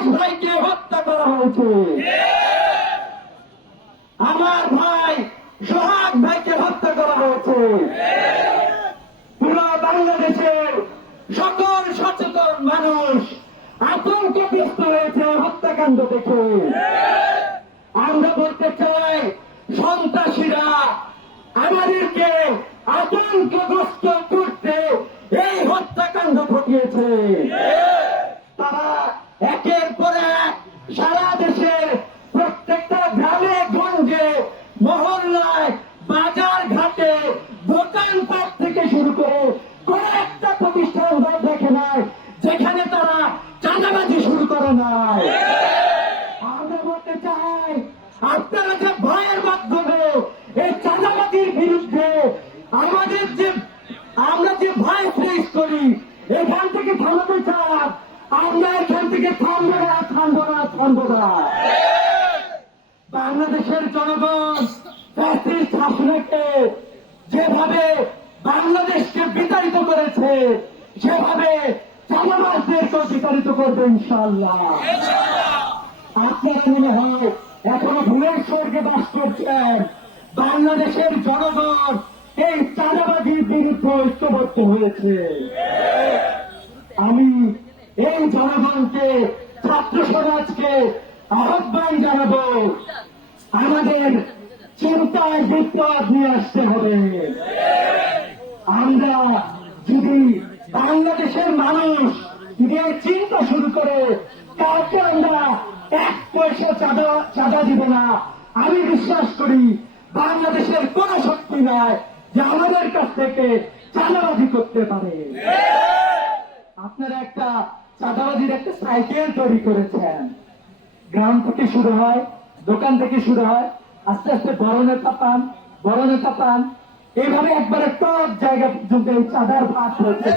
ইলিয়াস ভাইকে হত্যা করা হয়েছে, আমার ভাই সোহাগ ভাইকে হত্যা করা হয়েছে। পুরো বাংলাদেশের সকল সচেতন মানুষ আতঙ্কগ্রস্ত হয়েছে হত্যাকাণ্ড দেখে। আমরা বলতে চাই, সন্ত্রাসীরা আমাদেরকে আতঙ্কগ্রস্ত করতে এই হত্যাকাণ্ড ঘটিয়েছে। তারা একের পর এক সারা দেশের প্রত্যেকটা গ্রামে গঞ্জে মহল্লায় বাজার ঘাটে দোকানপাট থেকে শুরু করে কোন একটা প্রতিষ্ঠান দেখে নাই যেখানে তারা চাঁদাবাজি শুরু করে নাই। আমরা বলতে চাই, আপনারা যে ভয়ের মাধ্যমে এই চাঁদাবাজির বিরুদ্ধে আমরা যে ভয় ফেস করি, এখান থেকে থামাতে চান, আমরা এখান থেকে থামবো না। বাংলাদেশের জনগণ ফ্যাসিস্ট শাসনকে যেভাবে বাংলাদেশকে বিতাড়িত করেছে, সেভাবে চাঁদাবাজদেরকেও বিতাড়িত করবে ইনশাআল্লাহ। আপনারা মনে হয় এখনো ভুলের স্বর্গে বাস করছেন। বাংলাদেশের জনগণ এই চাঁদাবাজির বিরুদ্ধে ঐক্যবদ্ধ হয়েছে। আমি এই জনগণকে, ছাত্র সমাজকে আহ্বান জানাবো, আমাদের চিন্তায় বিপ্লব নিয়ে আসতে হবে। আমরা যদি বাংলাদেশের মানুষ যদি চিন্তা শুরু করে, কাউকে আমরা 1 পয়সা চাঁদা দিব না, আমি বিশ্বাস করি বাংলাদেশের কোন শক্তি নাই যে আমাদের কাছ থেকে চাঁদাবাজি করতে পারে। আপনারা একটা চাঁদাবাজির একটা সাইকেল তৈরি করেছেন। গ্রাম থেকে শুরু হয়, দোকান থেকে শুরু হয়, আস্তে আস্তে বড় নেতা পান, এইভাবে একবারে টপ জায়গা পর্যন্ত এই চাঁদার ভাত হচ্ছে।